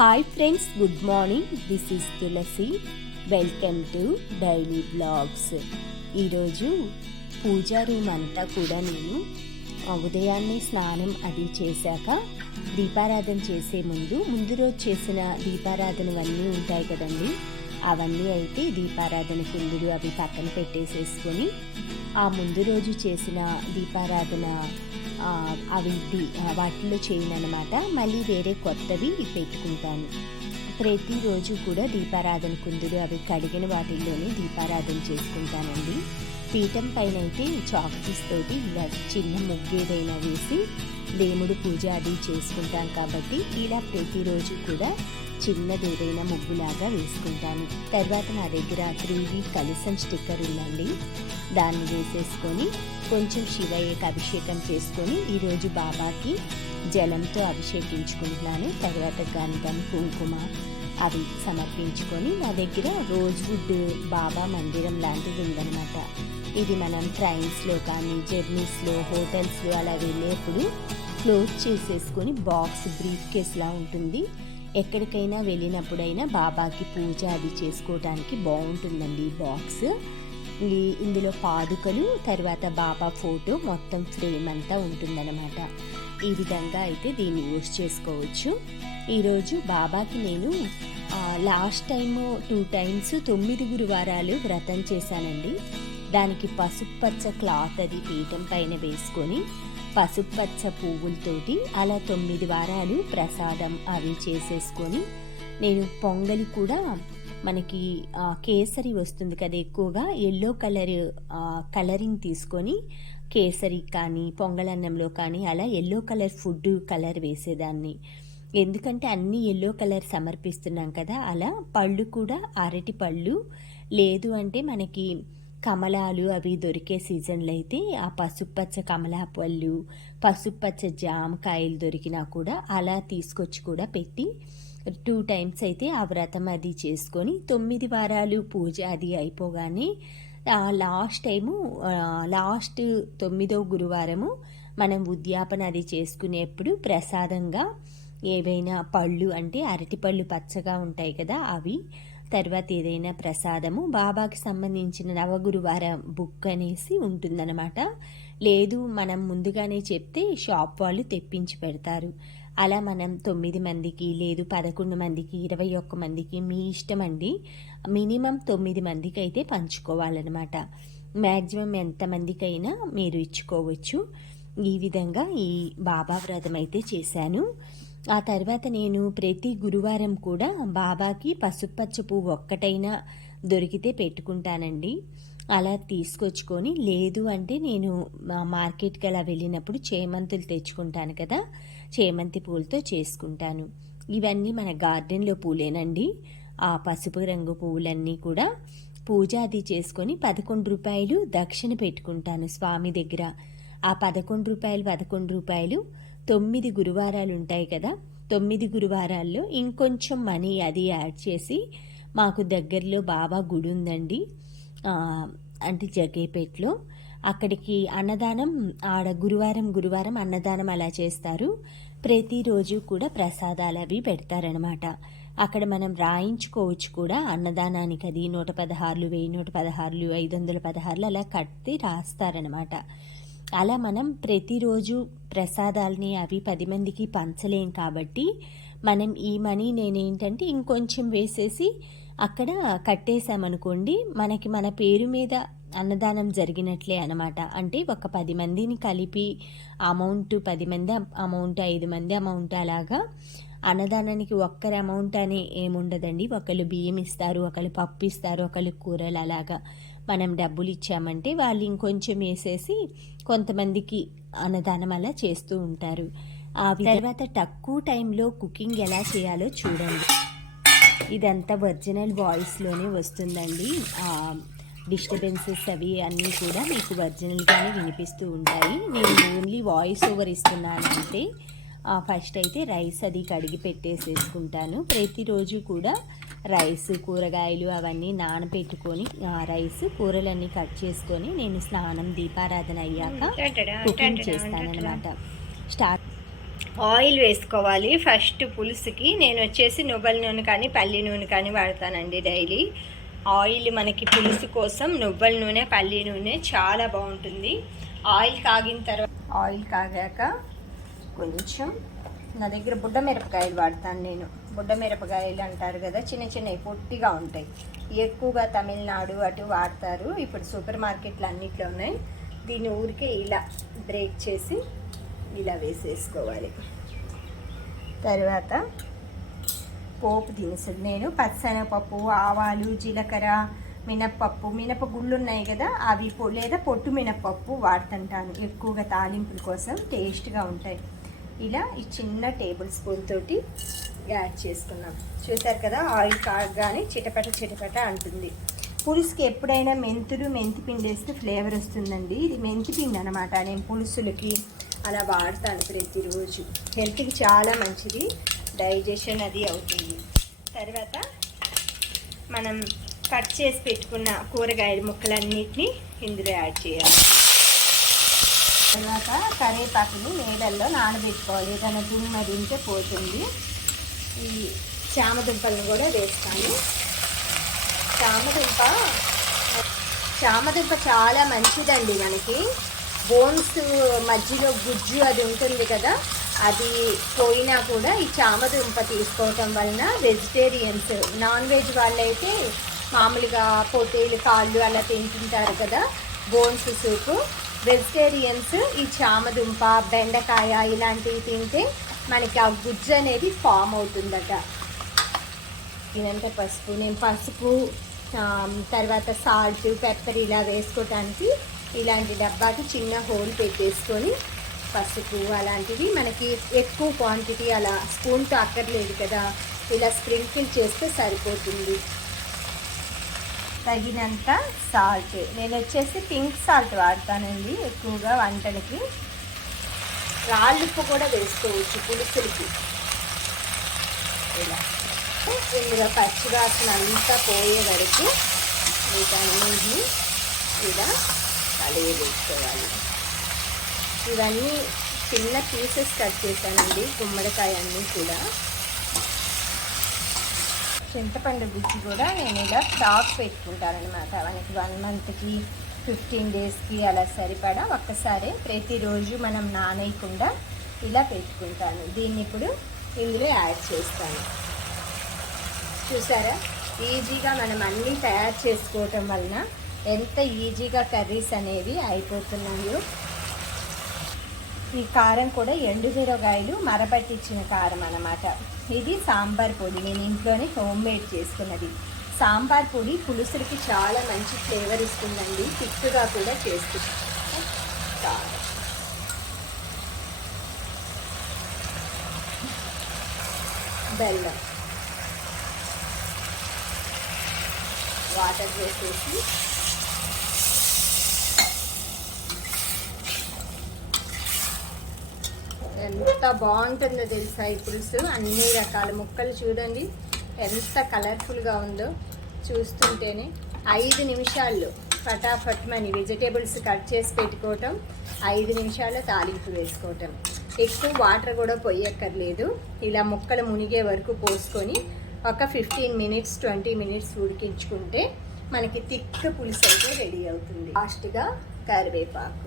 Hi friends, good morning. This is Tulasi. Welcome to daily blogs. ఈరోజు pooja room అంతా కూడా నేను ఉదయాన్నే స్నానం అది చేశాక దీపారాధన చేసే ముందు రోజు చేసిన దీపారాధనవన్నీ ఉంటాయి కదండి, అవన్నీ అయితే దీపారాధన కుందులు అవి పక్కన పెట్టేసేసుకొని ఆ ముందు రోజు చేసిన దీపారాధన అవి వాటిలో చేయను అనమాట. మళ్ళీ వేరే కొత్తవి పెట్టుకుంటాను. ప్రతిరోజు కూడా దీపారాధన కుందులు అవి కడిగిన వాటిల్లోనే దీపారాధన చేసుకుంటానండి. పీఠం పైన అయితే చాక్ పీస్ తోటి ఇలా చిన్న ముగ్గు ఏదైనా వేసి దేవుడు పూజ అది చేసుకుంటాం కాబట్టి ఇలా ప్రతిరోజు కూడా చిన్నది ఏదైనా ముగ్గులాగా వేసుకుంటాను. తర్వాత నా దగ్గర 3D కలశం స్టిక్కర్ ఉందండి, దాన్ని వేసేసుకొని కొంచెం శివయ్యకి అభిషేకం చేసుకొని ఈరోజు బాబాకి జలంతో అభిషేకించుకుంటున్నాను. తర్వాత గంధం కుంకుమ అవి సమర్పించుకొని నా దగ్గర రోజ్వుడ్ బాబా మందిరం లాంటిది ఉందన్నమాట. ఇది మనం ట్రైన్స్లో కానీ జర్నీస్లో హోటల్స్లో అలా వెళ్ళేప్పుడు క్లోజ్ చేసేసుకొని బాక్స్ బ్రీఫ్ కేస్లా ఉంటుంది. ఎక్కడికైనా వెళ్ళినప్పుడైనా బాబాకి పూజ అది చేసుకోవడానికి బాగుంటుందండి ఈ బాక్స్. ఇందులో పాదుకలు, తర్వాత బాబా ఫోటో మొత్తం ఫ్రేమ్ అంతా ఉంటుందన్నమాట. ఈ విధంగా అయితే దీన్ని యూజ్ చేసుకోవచ్చు. ఈరోజు బాబాకి నేను లాస్ట్ టైము 2 times 9 గురువారాలు వ్రతం చేశానండి. దానికి పసుపు పచ్చ క్లాత్ అది పీఠం పైన వేసుకొని పసుపు పచ్చ పువ్వులతోటి అలా 9 వారాలు ప్రసాదం అవి చేసేసుకొని నేను పొంగలి కూడా మనకి కేసరి వస్తుంది కదా, ఎక్కువగా ఎల్లో కలరింగ్ తీసుకొని కేసరి కానీ పొంగలన్నంలో కానీ అలా ఎల్లో కలర్ ఫుడ్ కలర్ వేసేదాన్ని. ఎందుకంటే అన్ని ఎల్లో కలర్ సమర్పిస్తున్నాం కదా, అలా పళ్ళు కూడా అరటి పళ్ళు, లేదు అంటే మనకి కమలాలు అవి దొరికే సీజన్లో అయితే ఆ పసుపచ్చ కమలా పళ్ళు, పసుపచ్చ జామకాయలు దొరికినా కూడా అలా తీసుకొచ్చి కూడా పెట్టి 2 times అయితే ఆ వ్రతం అది చేసుకొని 9 వారాలు పూజ అది అయిపోగానే లాస్ట్ 9వ గురువారము మనం ఉద్యాపన అది చేసుకునేప్పుడు ప్రసాదంగా ఏవైనా పళ్ళు అంటే అరటిపళ్ళు పచ్చగా ఉంటాయి కదా అవి, తర్వాత ఏదైనా ప్రసాదము బాబాకి సంబంధించిన నవగురువార బుక్ అనేసి ఉంటుందన్నమాట. లేదు మనం ముందుగానే చెప్తే షాప్ వాళ్ళు తెప్పించి పెడతారు. అలా మనం 9 మందికి లేదు 11 మందికి 21 మందికి మీ ఇష్టం అండి. మినిమం 9 మందికి అయితే పంచుకోవాలన్నమాట. మ్యాక్సిమం ఎంతమందికైనా మీరు ఇచ్చుకోవచ్చు. ఈ విధంగా ఈ బాబా వ్రతం అయితే చేశాను. ఆ తర్వాత నేను ప్రతి గురువారం కూడా బాబాకి పసుపచ్చ పువ్వు ఒక్కటైనా దొరికితే పెట్టుకుంటానండి. అలా తీసుకొచ్చుకొని, లేదు అంటే నేను మార్కెట్కి అలా వెళ్ళినప్పుడు చేమంతులు తెచ్చుకుంటాను కదా, చేమంతి పూలతో చేసుకుంటాను. ఇవన్నీ మన గార్డెన్లో పూలేనండి. ఆ పసుపు రంగు పువ్వులన్నీ కూడా పూజ అది చేసుకొని 11 రూపాయలు దక్షిణ పెట్టుకుంటాను స్వామి దగ్గర. ఆ 11 రూపాయలు 9 గురువారాలు ఉంటాయి కదా, 9 గురువారాల్లో ఇంకొంచెం మనీ అది యాడ్ చేసి, మాకు దగ్గరలో బాబా గుడి ఉందండి, అంటే జగ్గేపేటలో, అక్కడికి అన్నదానం ఆడ గురువారం అన్నదానం అలా చేస్తారు. ప్రతిరోజు కూడా ప్రసాదాలు అవి పెడతారనమాట. అక్కడ మనం రాయించుకోవచ్చు కూడా అన్నదానానికి. అది 116, 1116, 516 అలా కట్టి రాస్తారనమాట. అలా మనం ప్రతిరోజు ప్రసాదాలని అవి 10 మందికి పంచలేం కాబట్టి మనం ఈ మనీ నేనేంటంటే ఇంకొంచెం వేసేసి అక్కడ కట్టేశామనుకోండి, మనకి మన పేరు మీద అన్నదానం జరిగినట్లే అనమాట. అంటే ఒక 10 మందిని కలిపి అమౌంట్ 10 మంది అమౌంట్ 5 మంది అమౌంట్ అలాగా అన్నదానానికి ఒక్కరి అమౌంట్ అని ఏముండదండి. ఒకళ్ళు బియ్యం ఇస్తారు, ఒకళ్ళు పప్పు ఇస్తారు, ఒకళ్ళు కూరలు, అలాగా మనం డబ్బులు ఇచ్చామంటే వాళ్ళు ఇంకొంచెం వేసేసి కొంతమందికి అన్నదానం అలా చేస్తూ ఉంటారు. ఆ తర్వాత తక్కువ టైంలో కుకింగ్ ఎలా చేయాలో చూడండి. ఇదంతా ఒరిజినల్ వాయిస్లోనే వస్తుందండి. డిస్టర్బెన్సెస్ అవి అన్నీ కూడా మీకు ఒరిజినల్గానే వినిపిస్తూ ఉంటాయి. నేను ఓన్లీ వాయిస్ ఓవర్ ఇస్తున్నానంటే. ఫస్ట్ అయితే రైస్ అది కడిగి పెట్టేసేసుకుంటాను. ప్రతిరోజు కూడా రైస్ కూరగాయలు అవన్నీ నానబెట్టుకొని రైస్ కూరలన్నీ కట్ చేసుకొని నేను స్నానం దీపారాధన అయ్యాక కుకింగ్ చేస్తానన్నమాట. ఆయిల్ వేసుకోవాలి ఫస్ట్ పులుసుకి. నేను వచ్చేసి నువ్వుల నూనె కానీ పల్లి నూనె కానీ వాడతానండి డైలీ. ఆయిల్ మనకి పులుసు కోసం నువ్వుల నూనె పల్లి నూనె చాలా బాగుంటుంది. ఆయిల్ కాగిన తర్వాత ఆయిల్ కాగాక కొంచెం నా దగ్గర బుడ్డ మిరపకాయలు వాడతాను నేను. బుడ్డ మిరపకాయలు అంటారు కదా, చిన్న చిన్నవి పొట్టిగా ఉంటాయి. ఎక్కువగా తమిళనాడు అటు వాడతారు. ఇప్పుడు సూపర్ మార్కెట్లు అన్నిట్లో ఉన్నాయి. దీన్ని ఊరికే ఇలా బ్రేక్ చేసి ఇలా వేసేసుకోవాలి. తర్వాత పోపు దినుసులు నేను పచ్చనపప్పు, ఆవాలు, జీలకర్ర, మినప్పప్పు, మినపగుళ్ళు ఉన్నాయి కదా అవి లేదా పొట్టు మినప్పప్పు వాడుతుంటాను ఎక్కువగా తాలింపుల కోసం, టేస్ట్గా ఉంటాయి. ఇలా ఈ చిన్న టేబుల్ స్పూన్ తోటి యాడ్ చేసుకున్నాం. చూసారు కదా, ఆయిల్ కాగానే చిటపట చిటపట అంటుంది. పులుసుకి ఎప్పుడైనా మెంతి పిండి వేస్తే ఫ్లేవర్ వస్తుందండి. ఇది మెంతి పిండి అనమాట. నేను పులుసులకి అలా వాడతాను ప్రతిరోజు. హెల్త్కి చాలా మంచిది, డైజెషన్ అది అవుతుంది. తర్వాత మనం కట్ చేసి పెట్టుకున్న కూరగాయల ముక్కలన్నిటినీ ఇందులో యాడ్ చేయాలి. తర్వాత కరివేపాకుని నీళ్ళల్లో నానబెట్టుకోవాలి, ఏదైనా దుమ్ము ఉంటే పోతుంది. ఈ చామదుంపలను కూడా వేస్తాను. చామదుంప చాలా మంచిదండి మనకి. బోన్స్ మధ్యలో గుజ్జు అది ఉంటుంది కదా, అది పోయినా కూడా ఈ చామదుంప తీసుకోవటం వలన వెజిటేరియన్స్, నాన్ వెజ్ వాళ్ళైతే మామూలుగా పొట్టేలు కాళ్ళు అలా తింటుంటారు కదా బోన్స్ సూపు. వెజిటేరియన్స్ ఈ చామదుంప, బెండకాయ ఇలాంటివి తింటే మనకి ఆ గుజ్జు అనేది ఫామ్ అవుతుందట. ఇదంటే పసుపు, నేను పసుపు తర్వాత సాల్ట్, పెప్పర్ ఇలా వేసుకోవటానికి ఇలాంటి డబ్బాకి చిన్న హోల్ పెట్టేసుకొని పసుపు అలాంటివి మనకి ఎక్కువ క్వాంటిటీ అలా స్పూన్తో అక్కర్లేదు కదా, ఇలా స్ప్రింకిల్ చేస్తే సరిపోతుంది. తగినంత సాల్ట్, నేను వచ్చేసి పింక్ సాల్ట్ వాడతానండి ఎక్కువగా వంటలకి. రాళ్ళుప్పు కూడా వేసుకోవచ్చు పులుసులకి. ఇలా ఇందులో పచ్చివాసన అంతా పోయే వరకు వీటన్నిటిని ఇలా కలియబెట్టుకోవాలి. ఇవన్నీ చిన్న పీసెస్ కట్ చేశానండి, గుమ్మడికాయ అన్నీ కూడా. చింతపండు గుజ్జు కూడా నేను ఇలా స్టాక్ పెట్టుకుంటానమాట. మనకి 1 మంత్కి 15 డేస్కి అలా సరిపడా ఒక్కసారి ప్రతిరోజు మనం నానేయకుండా ఇలా పెట్టుకుంటాను. దీన్ని ఇప్పుడు ఇందులో యాడ్ చేస్తాను. చూసారా, ఈజీగా మనం అన్నీ తయారు చేసుకోవటం వలన ఎంత ఈజీగా కర్రీస్ అనేవి అయిపోతున్నాయో. ఈ కారం కూడా ఎండుమిరగాయలు మరపట్టించిన కారం అన్నమాట. ఇది సాంబార్ పొడి, నేను ఇంట్లోనే హోమ్ మేడ్ చేసుకున్నది. సాంబార్ పొడి పులుసులకి చాలా మంచి ఫ్లేవర్ ఇస్తుందండి, తిక్కుగా కూడా చేస్తుంది. బెల్లం, వాటర్ వేసేసి ఎంత బాగుంటుందో తెలుసా ఈ పులుసు. అన్ని రకాల ముక్కలు చూడండి ఎంత కలర్ఫుల్గా ఉందో చూస్తుంటేనే. 5 నిమిషాల్లో ఫటాఫట్ మని వెజిటేబుల్స్ కట్ చేసి పెట్టుకోవటం, 5 నిమిషాల్లో తాలింపు వేసుకోవటం. ఎక్కువ వాటర్ కూడా పొయ్యక్కర్లేదు. ఇలా ముక్కలు మునిగే వరకు పోసుకొని ఒక 15 మినిట్స్ 20 మినిట్స్ ఉడికించుకుంటే మనకి తిక్క పులుసు అయితే రెడీ అవుతుంది. లాస్ట్గా కరివేపాకు.